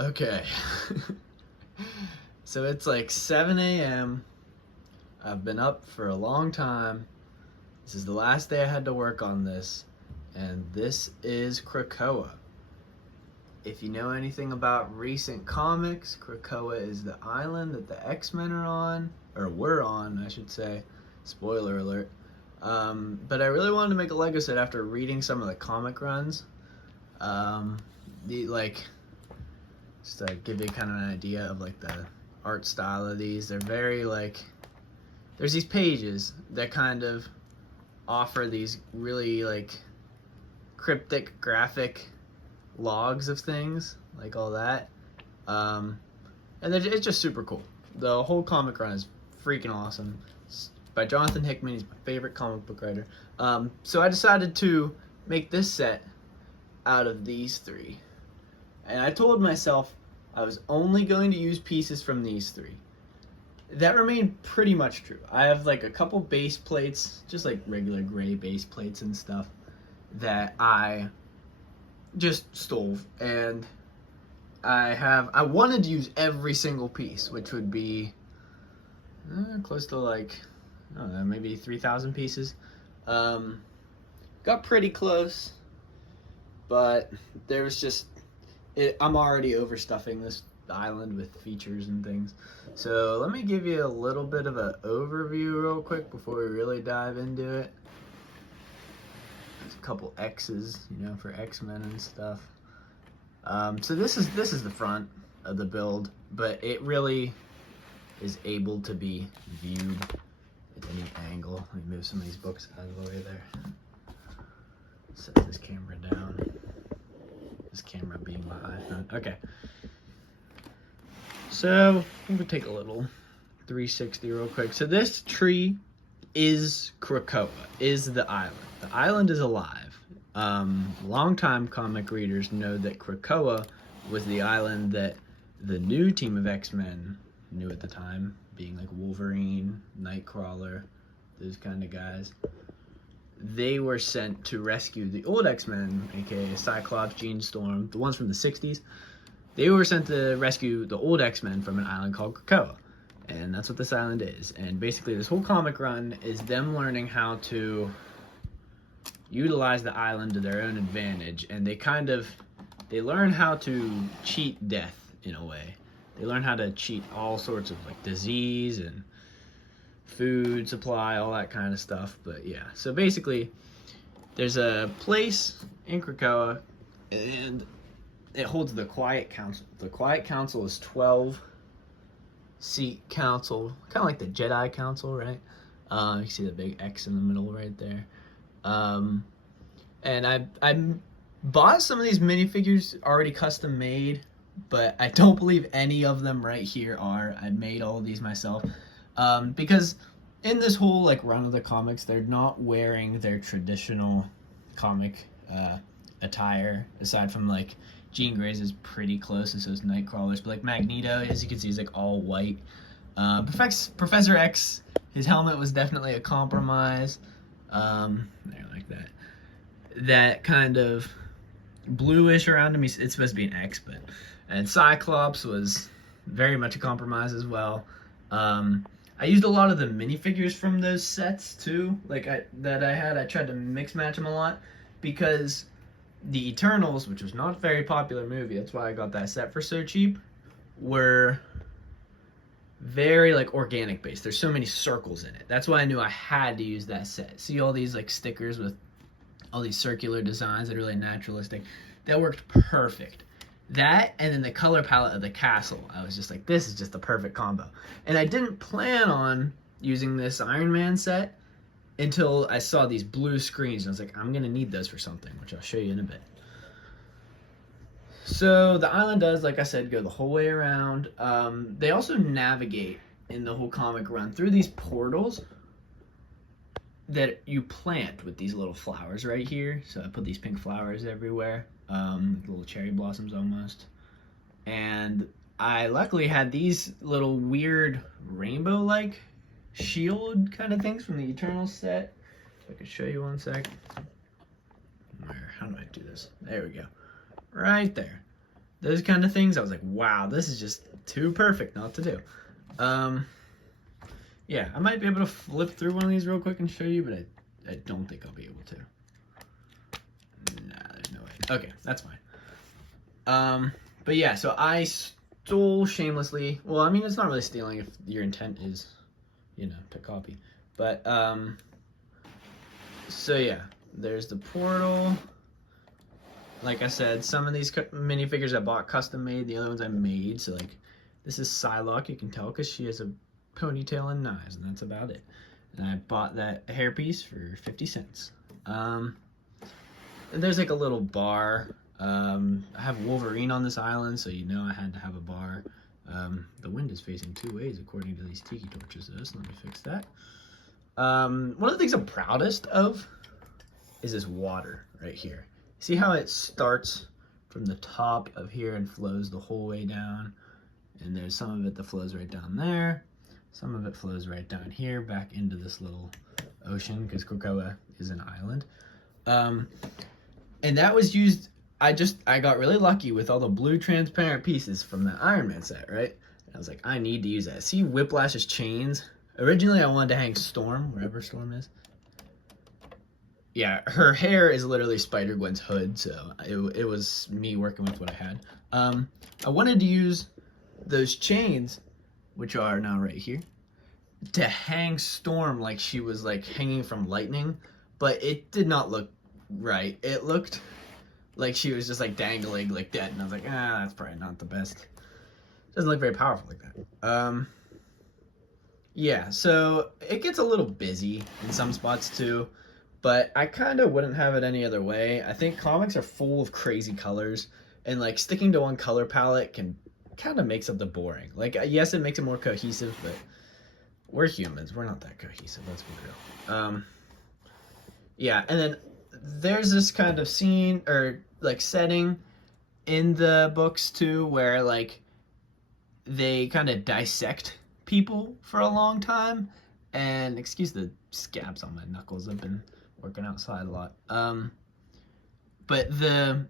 Okay. So it's like 7 a.m. I've been up for a long time. This is the last day I had to work on this. And this is Krakoa. If you know anything about recent comics, Krakoa is the island that the X-Men are on, or were on, I should say. Spoiler alert. But I really wanted to make a Lego set after reading some of the comic runs. Just to give you kind of an idea of like the art style of these. They're very there's these pages that kind of offer these really cryptic graphic logs of things, like all that. And it's just super cool. The whole comic run is freaking awesome. It's by Jonathan Hickman. He's my favorite comic book writer. So I decided to make this set out of these three. And I told myself I was only going to use pieces from these three. That remained pretty much true. I have a couple base plates, just like regular gray base plates and stuff, that I just stole. And I wanted to use every single piece, which would be close to I don't know, maybe 3,000 pieces. Got pretty close, but there was just, I'm already overstuffing this island with features and things. So let me give you a little bit of an overview real quick before we really dive into it. There's a couple X's, for X-Men and stuff. So this is the front of the build, but it really is able to be viewed at any angle. Let me move some of these books out of the way there. Set this camera down. This camera being my iPhone. Okay. So I'm gonna take a little 360 real quick. So this tree is Krakoa, is the island. The island is alive. Longtime comic readers know that Krakoa was the island that the new team of X-Men knew at the time, being like Wolverine, Nightcrawler, those kind of guys. They were sent to rescue the old X-Men, aka Cyclops, Jean Storm, the ones from the 60s. They were sent to rescue the old X-Men from an island called Krakoa. And that's what this island is. And basically this whole comic run is them learning how to utilize the island to their own advantage. And they learn how to cheat death in a way. They learn how to cheat all sorts of disease and food supply, all that kind of stuff. But yeah, so basically there's a place in Krakoa and it holds the Quiet Council. The Quiet Council is 12-seat council, kind of like the Jedi Council, right? You see the big X in the middle right there. And I bought some of these minifigures already custom made, but I don't believe any of them right here are. I made all of these myself. Because in this whole run of the comics, they're not wearing their traditional comic attire, aside from Jean Grey's is pretty close, and so is Nightcrawler's, but Magneto, as you can see, is all white. Professor X, his helmet was definitely a compromise. There, like that. That kind of bluish around him, it's supposed to be an X, and Cyclops was very much a compromise as well. I used a lot of the minifigures from those sets too, that I had. I tried to mix match them a lot because the Eternals, which was not a very popular movie, that's why I got that set for so cheap, were very organic based. There's so many circles in it. That's why I knew I had to use that set. See all these stickers with all these circular designs that are really naturalistic? That worked perfect. That and then the color palette of the castle, I was just this is just the perfect combo. And I didn't plan on using this Iron Man set until I saw these blue screens, and I was I'm gonna need those for something, which I'll show you in a bit. So the island does, like I said, go the whole way around. They also navigate in the whole comic run through these portals that you plant with these little flowers right here. So I put these pink flowers everywhere, little cherry blossoms almost. And I luckily had these little weird rainbow-like shield kind of things from the Eternal set. If I could show you one sec. How do I do this? There we go. Right there. those kind of things. I was like, wow, this is just too perfect not to do. Yeah, I might be able to flip through one of these real quick and show you, but I don't think I'll be able to. Nah, there's no way. Okay, that's fine. But yeah, so I stole shamelessly. Well, I mean, it's not really stealing if your intent is, you know, to copy. But, so yeah, there's the portal. Like I said, some of these minifigures I bought custom made, the other ones I made. So like, this is Psylocke, you can tell because she has a ponytail and knives, and that's about it. And I bought that hairpiece for 50 cents. There's like a little bar. I have Wolverine on this island, so you know I had to have a bar. The wind is facing 2 ways according to these tiki torches, though, so let me fix that. One of the things I'm proudest of is this water right here. See how it starts from the top of here and flows the whole way down? And there's some of it that flows right down there. Some of it flows right down here back into this little ocean because Krakoa is an island. And that was used, I got really lucky with all the blue transparent pieces from the Iron Man set, right? And I was like, I need to use that. See Whiplash's chains? Originally I wanted to hang Storm, wherever Storm is. Yeah, her hair is literally Spider-Gwen's hood, so it was me working with what I had. I wanted to use those chains, which are now right here, to hang Storm like she was like hanging from lightning, but it did not look right. It looked like she was just like dangling like dead, and I was like, that's probably not the best. Doesn't look very powerful like that. Yeah, so it gets a little busy in some spots too, but I kind of wouldn't have it any other way. I think comics are full of crazy colors, and like sticking to one color palette can kind of make something boring. Like, yes, it makes it more cohesive, but we're humans. We're not that cohesive, let's be real. Yeah, and then there's this kind of scene or like setting in the books too where like they kind of dissect people for a long time, and excuse the scabs on my knuckles, I've been working outside a lot. But the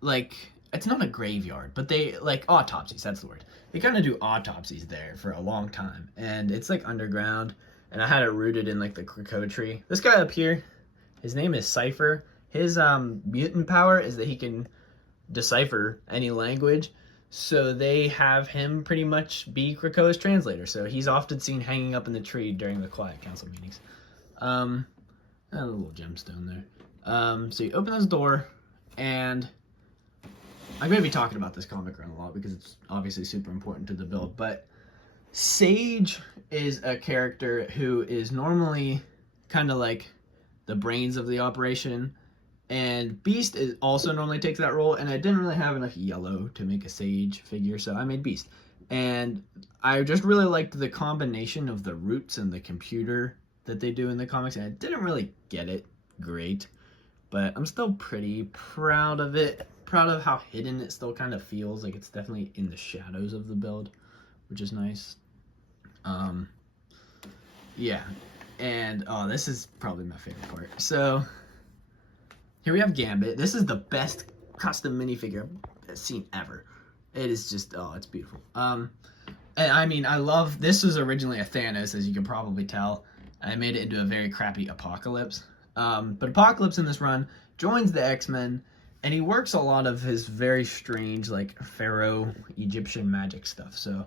like, it's not a graveyard, but they like autopsies, that's the word. They kind of do autopsies there for a long time, and it's like underground, and I had it rooted in like the Krakoa tree. This guy up here, his name is Cypher. His mutant power is that he can decipher any language, so they have him pretty much be Krakoa's translator. So he's often seen hanging up in the tree during the Quiet Council meetings. A little gemstone there. So you open this door, and I'm going to be talking about this comic run a lot because it's obviously super important to the build, but Sage is a character who is normally kind of like the brains of the operation, and Beast also normally takes that role, and I didn't really have enough yellow to make a Sage figure, so I made Beast. And I just really liked the combination of the roots and the computer that they do in the comics, and I didn't really get it great, but I'm still pretty proud of it. Proud of how hidden it still kind of feels. Like it's definitely in the shadows of the build, which is nice. Yeah, and this is probably my favorite part. So here we have Gambit. This is the best custom minifigure I've seen ever. It is just, it's beautiful. And I mean, I love, this was originally a Thanos, as you can probably tell. I made it into a very crappy Apocalypse. But Apocalypse in this run joins the X-Men, and he works a lot of his very strange, like, Pharaoh Egyptian magic stuff. So,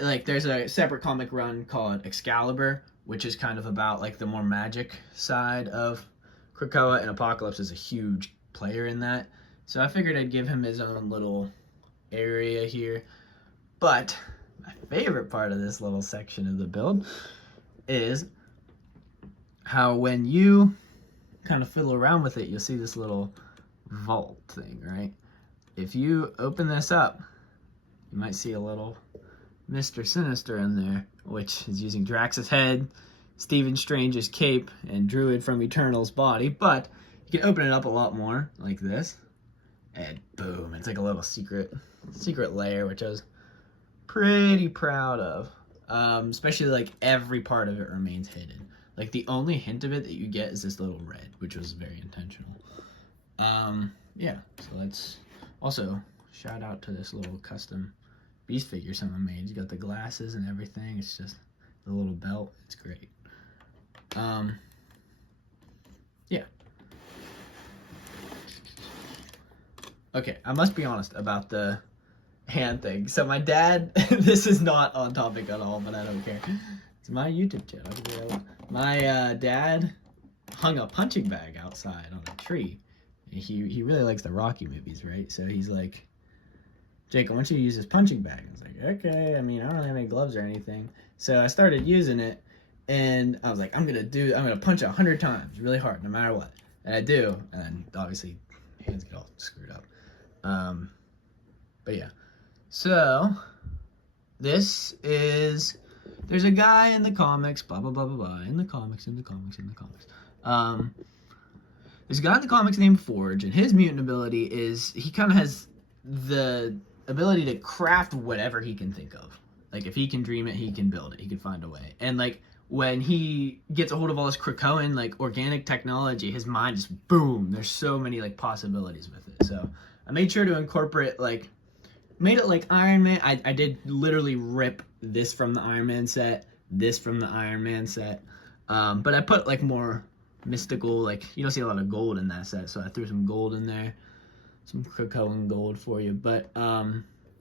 like, there's a separate comic run called Excalibur, which is kind of about, like, the more magic side of Krakoa, and Apocalypse is a huge player in that. So I figured I'd give him his own little area here. But my favorite part of this little section of the build is how when you kind of fiddle around with it, you'll see this little vault thing, right? If you open this up, you might see a little Mr. Sinister in there, which is using Drax's head, Stephen Strange's cape, and Druid from Eternal's body. But you can open it up a lot more like this, and boom, it's like a little secret layer, which I was pretty proud of. Especially like every part of it remains hidden. Like the only hint of it that you get is this little red, which was very intentional. Yeah, so that's Also, shout out to this little custom beast figure someone made. He's got the glasses and everything. It's just the little belt. It's great. Yeah. Okay, I must be honest about the hand thing. So my dad, this is not on topic at all, but I don't care. It's my YouTube channel. My dad hung a punching bag outside on a tree. He really likes the Rocky movies, right? So he's like, Jake, I want you to use this punching bag. I was like, okay. I mean, I don't really have any gloves or anything. So I started using it, and I was like, I'm gonna punch it 100 times, really hard, no matter what. And I do, and then obviously hands get all screwed up. But yeah. So this is, there's a guy in the comics, blah blah blah blah blah, in the comics. There's a guy in the comics named Forge, and his mutant ability is he kind of has the ability to craft whatever he can think of. Like, if he can dream it, he can build it. He can find a way. And like, when he gets a hold of all this Krakoan like organic technology, his mind just boom. There's so many like possibilities with it. So I made sure to incorporate like, made it like Iron Man. I did literally rip this from the Iron Man set, this from the Iron Man set, but I put like more mystical, like you don't see a lot of gold in that set, so I threw some gold in there, some Krakoan gold for you. But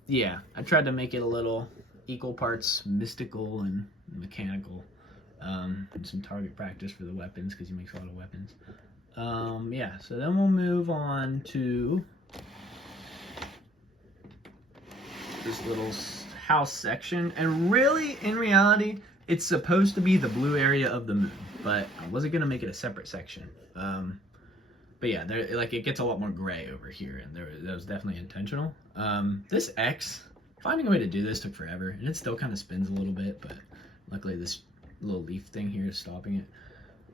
yeah, I tried to make it a little equal parts mystical and mechanical, and some target practice for the weapons because he makes a lot of weapons. Yeah, so then we'll move on to this little house section, and really, in reality, it's supposed to be the blue area of the moon, but I wasn't gonna make it a separate section. But yeah, there, like, it gets a lot more gray over here, and that was definitely intentional. This X, finding a way to do this took forever, and it still kind of spins a little bit, but luckily this little leaf thing here is stopping it.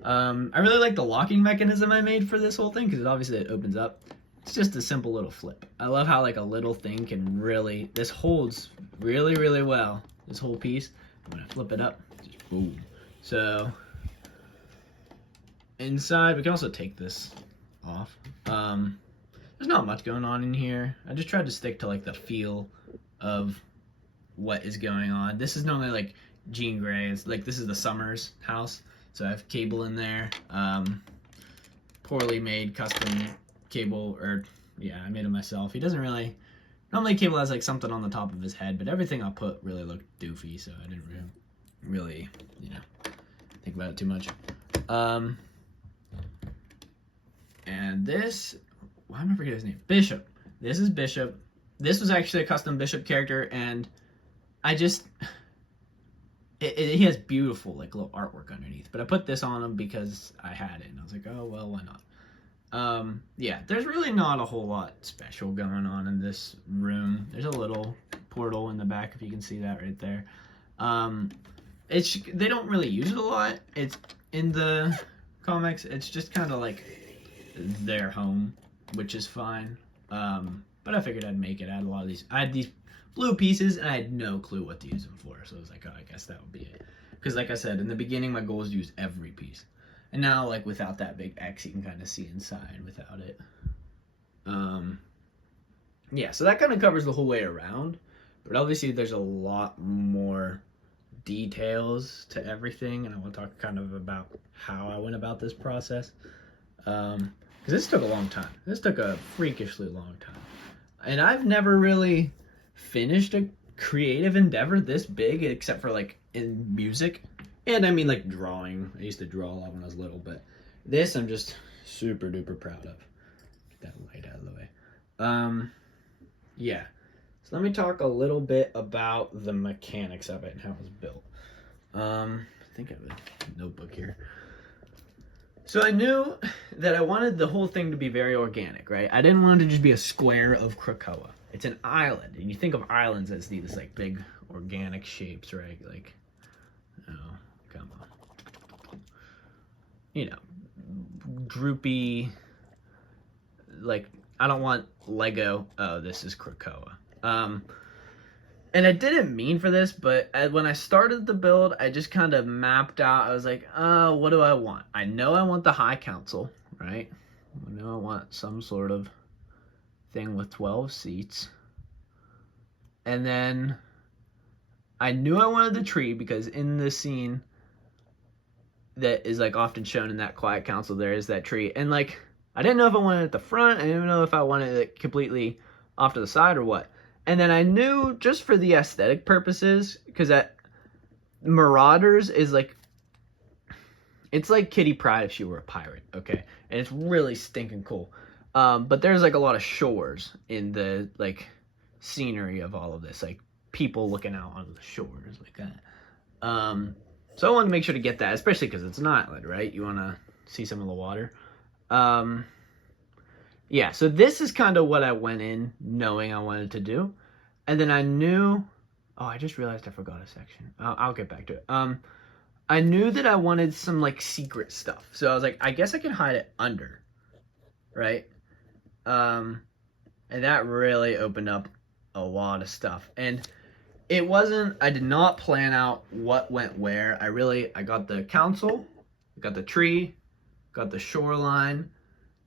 I really like the locking mechanism I made for this whole thing, because obviously it opens up. It's just a simple little flip. I love how like a little thing can really, this holds really, really well, this whole piece. When I flip it up, just boom. So inside, we can also take this off. There's not much going on in here. I just tried to stick to like the feel of what is going on. This is normally like Jean Grey. It's like, this is the Summers house. So I have cable in there. Poorly made custom cable, or yeah, I made it myself. He doesn't really, normally cable has like something on the top of his head, but everything I put really looked doofy, so I didn't really, you know, think about it too much. And this, why am I forgetting his name? Bishop. This is Bishop. This was actually a custom Bishop character, and I just, he has beautiful like little artwork underneath, but I put this on him because I had it, and I was like, oh well, why not? Yeah, there's really not a whole lot special going on in this room. There's a little portal in the back, if you can see that right there. They don't really use it a lot. It's in the comics, it's just kind of like their home, which is fine. But I figured I'd make it. I had these blue pieces, and I had no clue what to use them for, so I was like, oh, I guess that would be it. Because like I said, in the beginning, my goal was to use every piece. And now, like, without that big X, you can kind of see inside without it. Yeah, so that kind of covers the whole way around. But obviously, there's a lot more details to everything. And I want to talk kind of about how I went about this process. Because this took a long time. This took a freakishly long time. And I've never really finished a creative endeavor this big, except for, like, in music. And I mean, like, drawing. I used to draw a lot when I was little, but this I'm just super duper proud of. Get that light out of the way. Yeah. So let me talk a little bit about the mechanics of it and how it was built. I think I have a notebook here. So I knew that I wanted the whole thing to be very organic, right? I didn't want it to just be a square of Krakoa. It's an island, and you think of islands as these like big organic shapes, right? Like, oh, come on. You know, droopy, like, I don't want Lego, oh, this is Krakoa. And I didn't mean for this, but when I started the build, I just kind of mapped out, I was like, what do I want? I know I want the High Council, right? I know I want some sort of thing with 12 seats. And then I knew I wanted the tree because in the scene that is like often shown in that quiet council, there is that tree. And like, I didn't know if I wanted it at the front. I didn't know if I wanted it completely off to the side or what. And then I knew just for the aesthetic purposes, because that Marauders is like, it's like Kitty Pryde if she were a pirate, okay? And it's really stinking cool. But there's like a lot of shores in the like scenery of all of this, like people looking out onto the shores like that. So I wanted to make sure to get that, especially because it's an island, right? You want to see some of the water. Yeah, so this is kind of what I went in knowing I wanted to do. And then I knew, oh, I just realized I forgot a section. I'll get back to it. I knew that I wanted some like secret stuff. So I was like, I guess I can hide it under, right? And that really opened up a lot of stuff. And it wasn't, I did not plan out what went where. I got the council, got the tree, got the shoreline,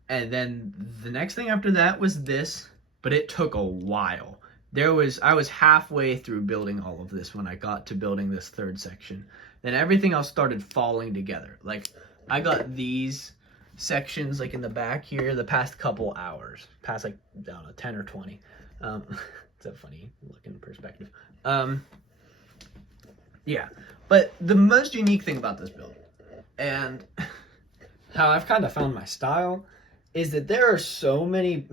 and then the next thing after that was this, but it took a while. I was halfway through building all of this when I got to building this third section. Then everything else started falling together. Like, I got these sections like in the back here the past couple hours, past like, I don't know, 10 or 20. It's a funny looking perspective. Yeah, but the most unique thing about this build, and how I've kind of found my style, is that there are so many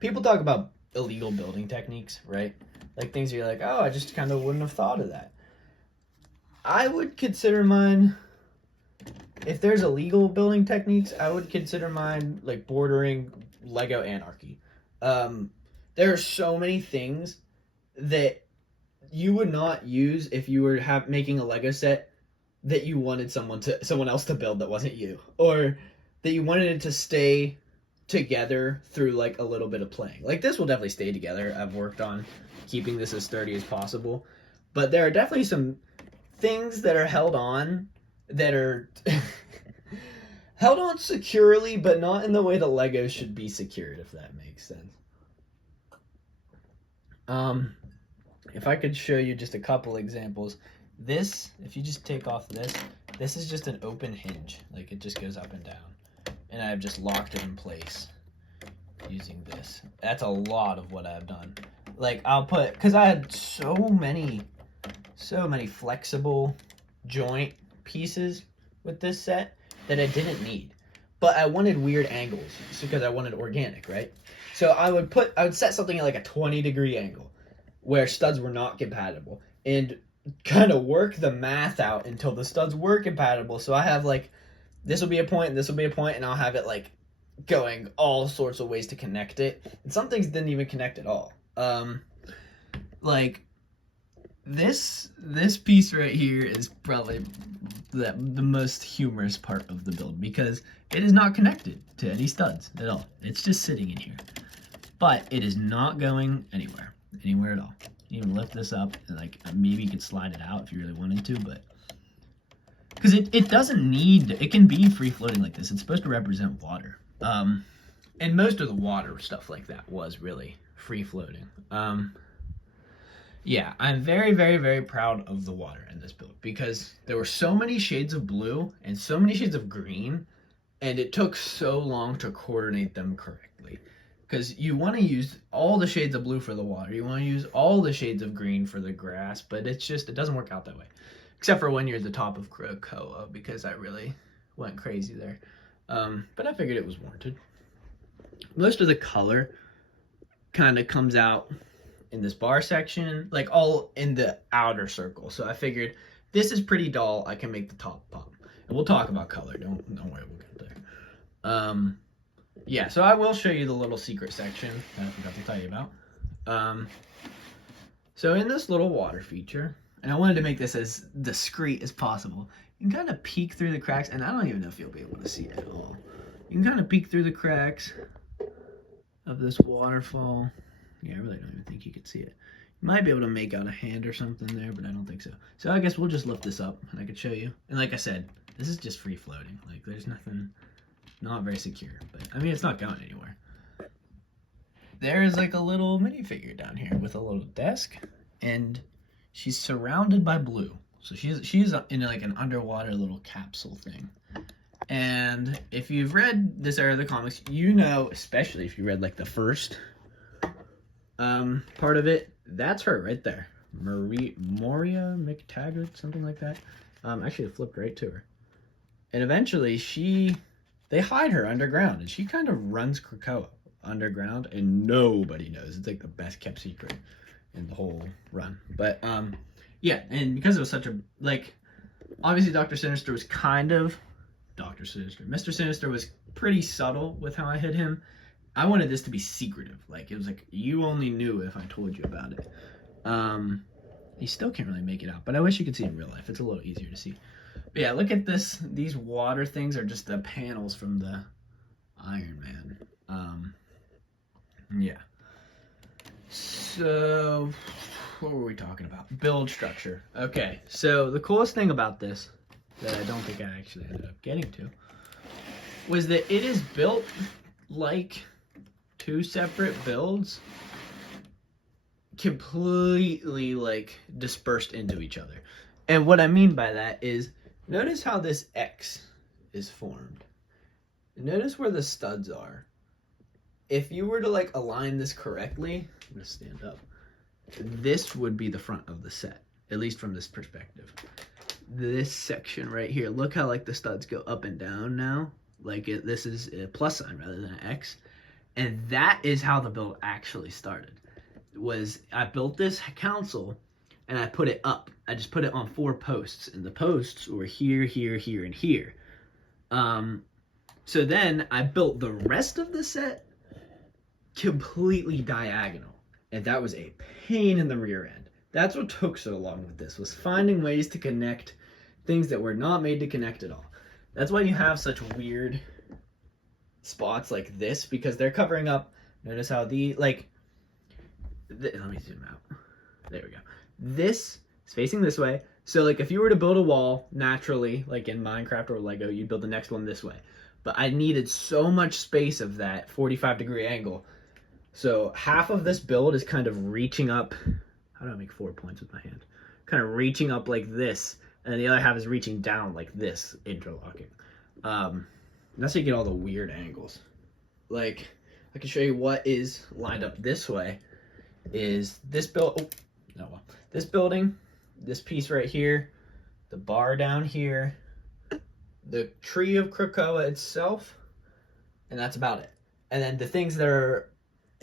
people talk about illegal building techniques, right? Like things you're like, oh, I just kind of wouldn't have thought of that. I would consider mine, if there's illegal building techniques, I would consider mine like bordering Lego anarchy. There are so many things that you would not use if you were making a Lego set that you wanted someone else to build that wasn't you, or that you wanted it to stay together through like a little bit of playing. Like this will definitely stay together. I've worked on keeping this as sturdy as possible, but there are definitely some things that are held on that are held on securely, but not in the way the Legos should be secured, if that makes sense. If I could show you just a couple examples. This, if you just take off this is just an open hinge. Like it just goes up and down. And I've just locked it in place using this. That's a lot of what I've done. Like I'll put, because I had so many flexible joint pieces with this set that I didn't need. But I wanted weird angles because I wanted organic, right? So I would set something at like a 20-degree angle where studs were not compatible and kind of work the math out until the studs were compatible. So I have like, this will be a point, and this will be a point, and I'll have it like going all sorts of ways to connect it. And some things didn't even connect at all. Like this piece right here is probably the most humorous part of the build because it is not connected to any studs at all. It's just sitting in here. But it is not going anywhere at all. You can lift this up and like maybe you could slide it out if you really wanted to, but because it doesn't need, it can be free floating like this. It's supposed to represent water. And most of the water stuff like that was really free floating. Yeah, I'm very, very, very proud of the water in this build because there were so many shades of blue and so many shades of green, and it took so long to coordinate them correctly. Because you want to use all the shades of blue for the water. You want to use all the shades of green for the grass, but it doesn't work out that way. Except for when you're at the top of Krakoa, because I really went crazy there. But I figured it was warranted. Most of the color kind of comes out in this bar section, like all in the outer circle. So I figured this is pretty dull. I can make the top pop. And we'll talk about color. Don't worry, we'll get there. Yeah, so I will show you the little secret section that I forgot to tell you about. So in this little water feature, and I wanted to make this as discreet as possible, you can kind of peek through the cracks, and I don't even know if you'll be able to see it at all. You can kind of peek through the cracks of this waterfall. Yeah, I really don't even think you could see it. You might be able to make out a hand or something there, but I don't think so. So I guess we'll just lift this up, and I could show you. And like I said, this is just free floating. Like, there's nothing, not very secure. But, I mean, it's not going anywhere. there's like a little minifigure down here with a little desk, and she's surrounded by blue. So she's in like an underwater little capsule thing. And if you've read this era of the comics, you know, especially if you read like the first part of it, that's her right there. Moria McTaggart, something like that. Actually, it flipped right to her. And eventually, they hide her underground, and she kind of runs Krakoa underground, and nobody knows. It's like the best kept secret in the whole run. But yeah, and because it was such a like, obviously Doctor Sinister was kind of Mr. Sinister was pretty subtle with how I hid him. I wanted this to be secretive. Like, it was like, you only knew if I told you about it. You still can't really make it out, but I wish you could see it in real life. It's a little easier to see. But yeah, look at this. These water things are just the panels from the Iron Man. Yeah. So, what were we talking about? Build structure. Okay, so the coolest thing about this, that I don't think I actually ended up getting to, was that it is built like two separate builds, completely like dispersed into each other. And what I mean by that is, notice how this X is formed. Notice where the studs are. If you were to like align this correctly, I'm gonna stand up, this would be the front of the set, at least from this perspective. This section right here, look how like the studs go up and down now. Like this is a plus sign rather than an X. And that is how the build actually started. Was I built this council and I put it up. I just put it on 4 posts, and the posts were here, here, here, and here. So then I built the rest of the set completely diagonal, and that was a pain in the rear end. That's what took so long with this, was finding ways to connect things that were not made to connect at all. That's why you have such weird spots like this, because they're covering up. Notice how let me zoom out. There we go. This is facing this way. So like if you were to build a wall naturally, like in Minecraft or Lego, you'd build the next one this way. But I needed so much space of that 45-degree angle. So half of this build is kind of reaching up. How do I make 4 points with my hand? Kind of reaching up like this. And then the other half is reaching down like this, interlocking. That's how you get all the weird angles. Like, I can show you what is lined up this way. Is this this building, this piece right here, the bar down here, the tree of Krakoa itself, and that's about it. And then the things that are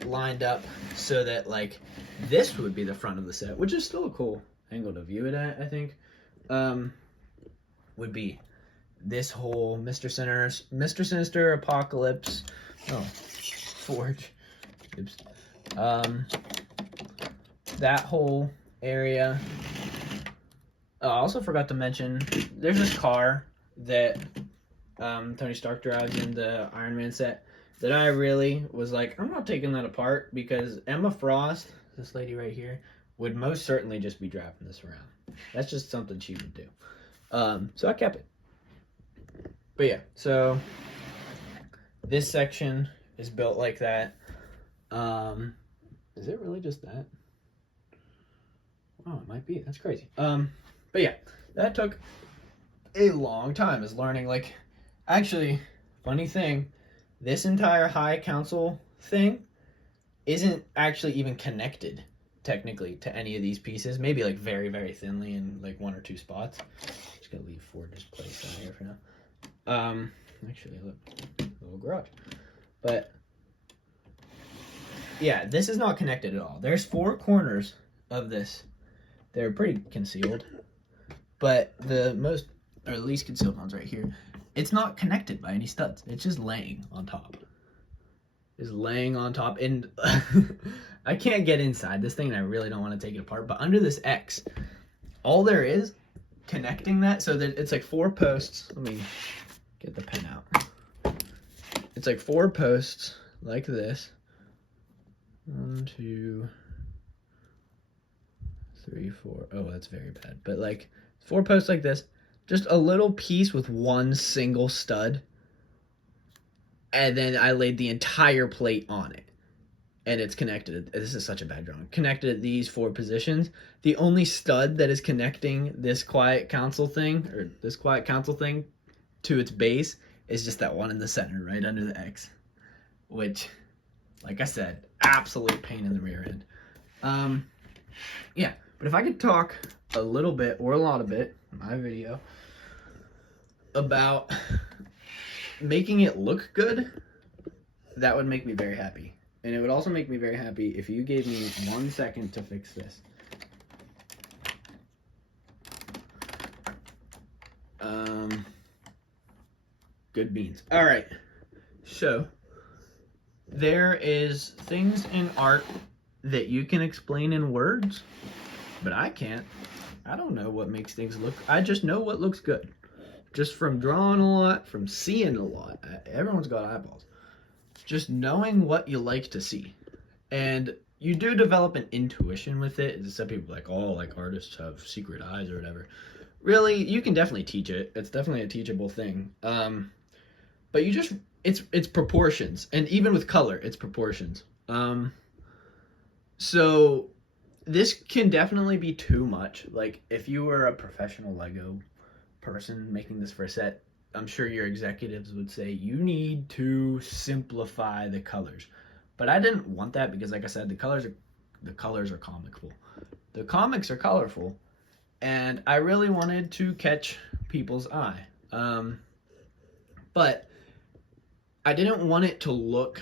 lined up so that like this would be the front of the set, which is still a cool angle to view it at, I think, would be this whole Mr. Sinister, Apocalypse, Forge, oops, that whole area. I also forgot to mention, there's this car that Tony Stark drives in the Iron Man set that I really was like, I'm not taking that apart, because Emma Frost, this lady right here, would most certainly just be driving this around. That's just something she would do. So I kept it. But yeah, so this section is built like that. Is it really just that? Oh, it might be. That's crazy. But yeah, that took a long time, is learning, like, actually, funny thing, this entire High Council thing isn't actually even connected technically to any of these pieces. Maybe like very, very thinly in like 1 or 2 spots. Just gonna leave Forge's place down here for now. Actually, look, a little garage. But yeah, this is not connected at all. There's 4 corners of this. They're pretty concealed, but the most, or the least concealed ones right here, it's not connected by any studs. It's just laying on top. Is laying on top, and I can't get inside this thing, and I really don't want to take it apart, but under this X, all there is connecting that, so that it's like 4 posts. Let me get the pen out. It's like 4 posts like this. 1, 2, 3, 4. Oh, that's very bad. But like 4 posts like this, just a little piece with 1 single stud, and then I laid the entire plate on it. and it's connected. This is such a bad drawing. Connected at these 4 positions. The only stud that is connecting this quiet council thing to its base is just that one in the center, right under the X, which, like I said, absolute pain in the rear end. Yeah, but if I could talk a little bit or a lot of it in my video about making it look good, that would make me very happy. And it would also make me very happy if you gave me 1 second to fix this. Good beans. All right. So there is things in art that you can explain in words, but I can't. I don't know what makes things look. I just know what looks good. Just from drawing a lot, from seeing a lot. Everyone's got eyeballs. Just knowing what you like to see. And you do develop an intuition with it. Some people are like, oh, like artists have secret eyes or whatever. Really, you can definitely teach it. It's definitely a teachable thing. But you just, it's proportions. And even with color, it's proportions. So this can definitely be too much. Like if you were a professional Lego person making this for a set, I'm sure your executives would say you need to simplify the colors. But I didn't want that because, like I said, the colors are comicful. The comics are colorful, and I really wanted to catch people's eye. But I didn't want it to look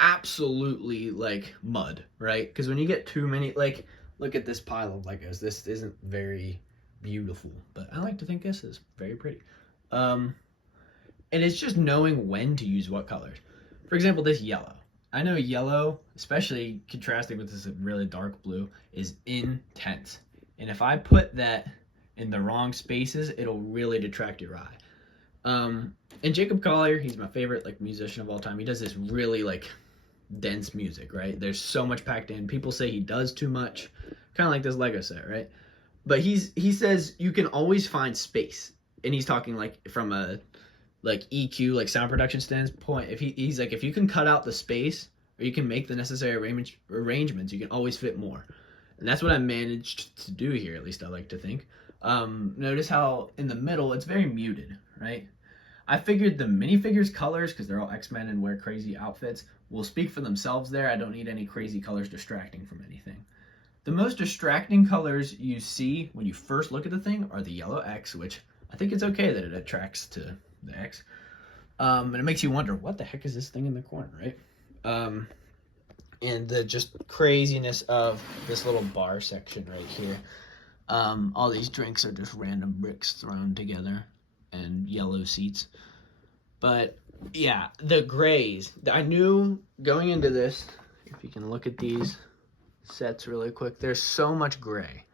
absolutely like mud, right? Because when you get too many, like, look at this pile of Legos. This isn't very beautiful, but I like to think this is very pretty. And it's just knowing when to use what colors. For example, this yellow. I know yellow, especially contrasting with this really dark blue, is intense. And if I put that in the wrong spaces, it'll really detract your eye. And Jacob Collier, he's my favorite like musician of all time. He does this really like dense music, right? There's so much packed in. People say he does too much, kind of like this Lego set, right? But he says you can always find space, and he's talking like from a like EQ, like sound production standpoint. If he's like, if you can cut out the space or you can make the necessary arrangements, you can always fit more. And that's what I managed to do here, at least I like to think. Notice how in the middle it's very muted, right? I figured the minifigures colors, because they're all X-Men and wear crazy outfits, will speak for themselves there. I don't need any crazy colors distracting from anything. The most distracting colors you see when you first look at the thing are the yellow X, which I think it's okay that it attracts to the X. And it makes you wonder, what the heck is this thing in the corner, right? And the just craziness of this little bar section right here. All these drinks are just random bricks thrown together and yellow seats. But yeah, the grays. I knew going into this, if you can look at these sets really quick, there's so much gray.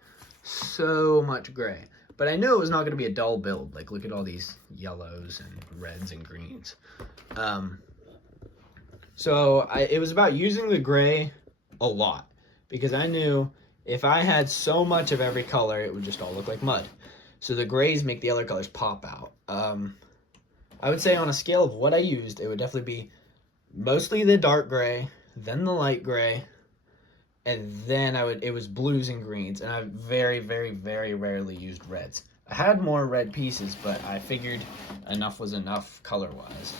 So much gray. But I knew it was not going to be a dull build. Like, look at all these yellows and reds and greens. So it was about using the gray a lot, because I knew if I had so much of every color, it would just all look like mud. So the grays make the other colors pop out. I would say on a scale of what I used, it would definitely be mostly the dark gray, then the light gray, and then it was blues and greens, and I very, very, very rarely used reds. I had more red pieces, but I figured enough was enough color-wise.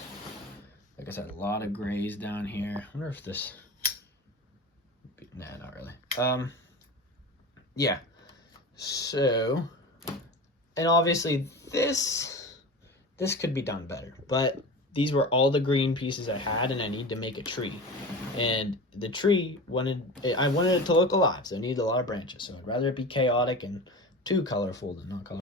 Like I said, a lot of grays down here. I wonder if this... Nah, not really. Yeah. So... And obviously this could be done better, but these were all the green pieces I had, and I need to make a tree. And the tree I wanted it to look alive, so it needed a lot of branches. So I'd rather it be chaotic and too colorful than not colorful.